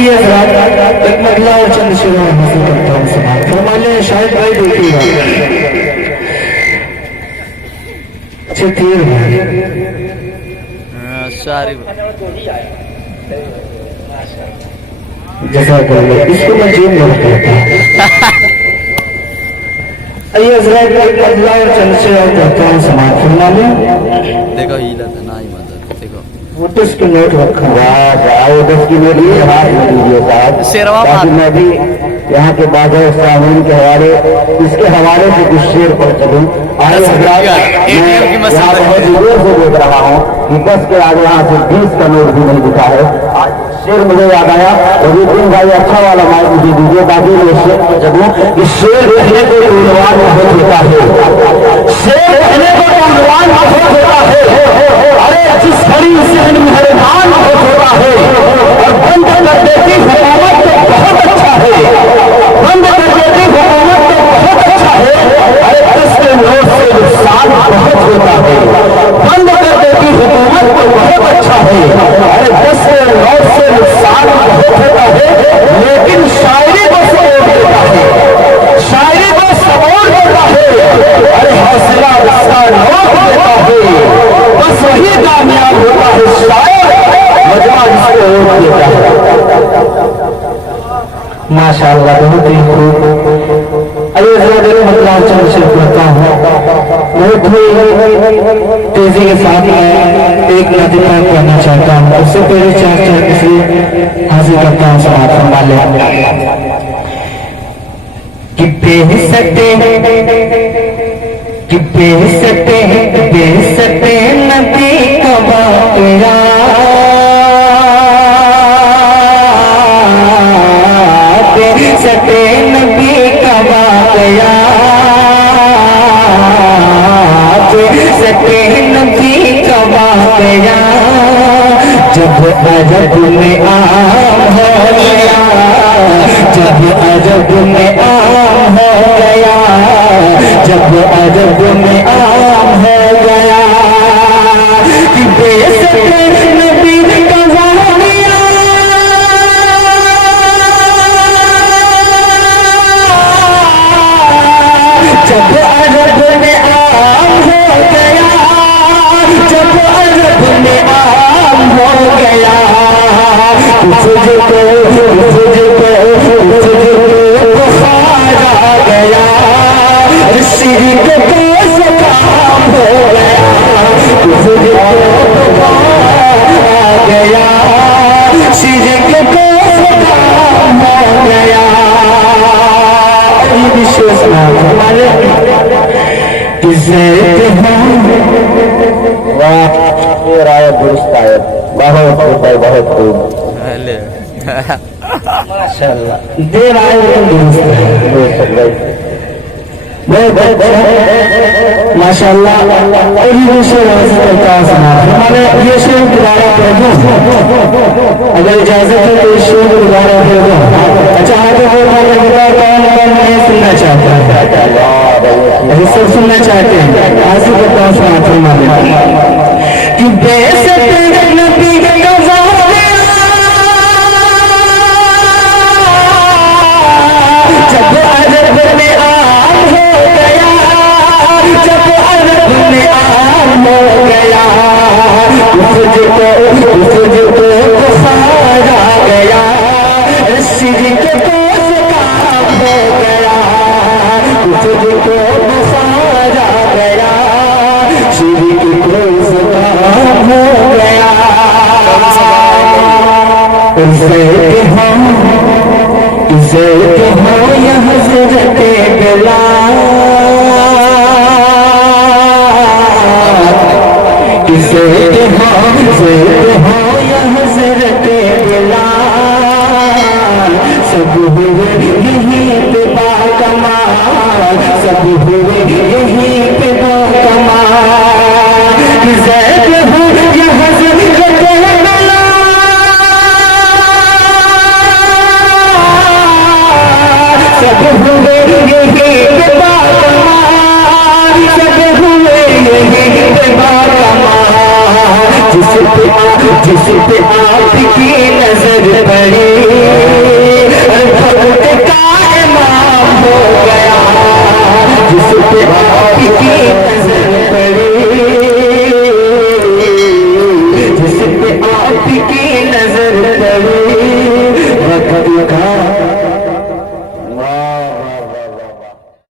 आइए हज़रात, एक मतला और चंद शेरों में हासिल करता हूँ समाअत फरमाइए। शायद भाई देखिएगा इसको मैं जेब में रखता आइए हज़रात, एक मतला और चंद शेरों करता हूँ समाअत फरमाइए। देखो हीला था ना ही मदद देखो वो 10 की नोट रखा आओ 10 की नोट लिए हाथ में दीजिए साहब, शेरवा ताकि मैं भी यहाँ के बादल सामून के हवाले इसके हवाले से कुछ शेर पढ़ सकूँ। आए हज़रात, मैं यहाँ बहुत दूर से देख रहा हूँ कि 10 के आगे यहाँ से 20 का नोट भी नहीं दिखा है। शेर मुझे याद आया, रवीन्द्र भाई अच्छा वाला माइक मुझे दीजिए ताकि मैं शेर पढ़ सकूँ। इस शेर कहने को उन्वान बहुत होता है, शेर कहने को उन्वान बहुत होता है। अरे जिस खड़ी सहन मेहरबान बहुत होता है, और बंद कर देती हुकूमत तो बहुत अच्छा है, बंद कर देती हुकूमत तो बहुत अच्छा है। अरे 10 के नोट से नुकसान बहुत होता है, बंद कर देती हुकूमत तो बहुत अच्छा है। अरे 10 के नोट से नुकसान बहुत होता है, लेकिन शायरी को सपोर्ट देता है, शायरी को सपोर्ट देता है। अरे हौसला उसका नोट देता है, बस वही कामयाब होता है शायर, मजमा जिसको वोट देता है। माशाअल्लाह बहुत ही खूब। अरे जरा मतलब चंद शेर पढ़ता हूँ, बहुत ही तेजी के साथ मैं एक नतीजा पढ़ना चाहता हूँ। उससे पहले 4 किसी हासिल करता हूँ समाअत फरमाइए। कि बेहसते नबी का वाक़या, बेहसते नबी का वाक़या, बेहसते नबी का वाक़या, जब अरब में आम हो गया, जब अरब में आम हो गया, जब अरब में आम हो गया, कि बेहसते नबी का वाक़या, जब अरब में आम हो गया, जब अरब में आम हो गया, तुझको बुखार आ गया, शिरक को ज़ुकाम हो गया, तुझको बुखार आ गया, शिरक को ज़ुकाम हो गया। ये विशेष नाम हमारे वाह आयत दुरुस्त आयत, बहुत खूब बहुत खूब माशाअल्लाह। देर आए दुरुस्त है माशाअल्लाह। और ये शेर हमारे ये शेर दोबारा पढ़ दो, अगर इजाजत है तो इस शेर दोबारा पढ़ दो। अच्छा आगे हो कौन नहीं सुनना चाहता है, सब सुनना चाहते हैं, हासिल करता हूँ समाअत फरमाइए। कि बेहसते नबी का वाक़या, जब अरब में आम हो गया, जब अरब में आम हो गया, तुझको बुखार आ गया, शिरक को ज़ुकाम हो गया, तुझको बुखार आ गया, शिरक को ज़ुकाम हो गया। इज़्ज़त हो या हज़रत बिलाल, इज़्ज़त हो या हज़रत बिलाल, सब हुए यहीं पे बाकमाल, सब हुए यहीं पे बाकमाल। इज़्ज़त हो या हज़रत बिलाल, सब हुए यहीं पे बाकमाल, सब हुए यहीं पे बाकमाल। जिस पे आपकी नजर पड़ी, کی نظر پڑی جس پہ آپ کی نظر پڑی وقت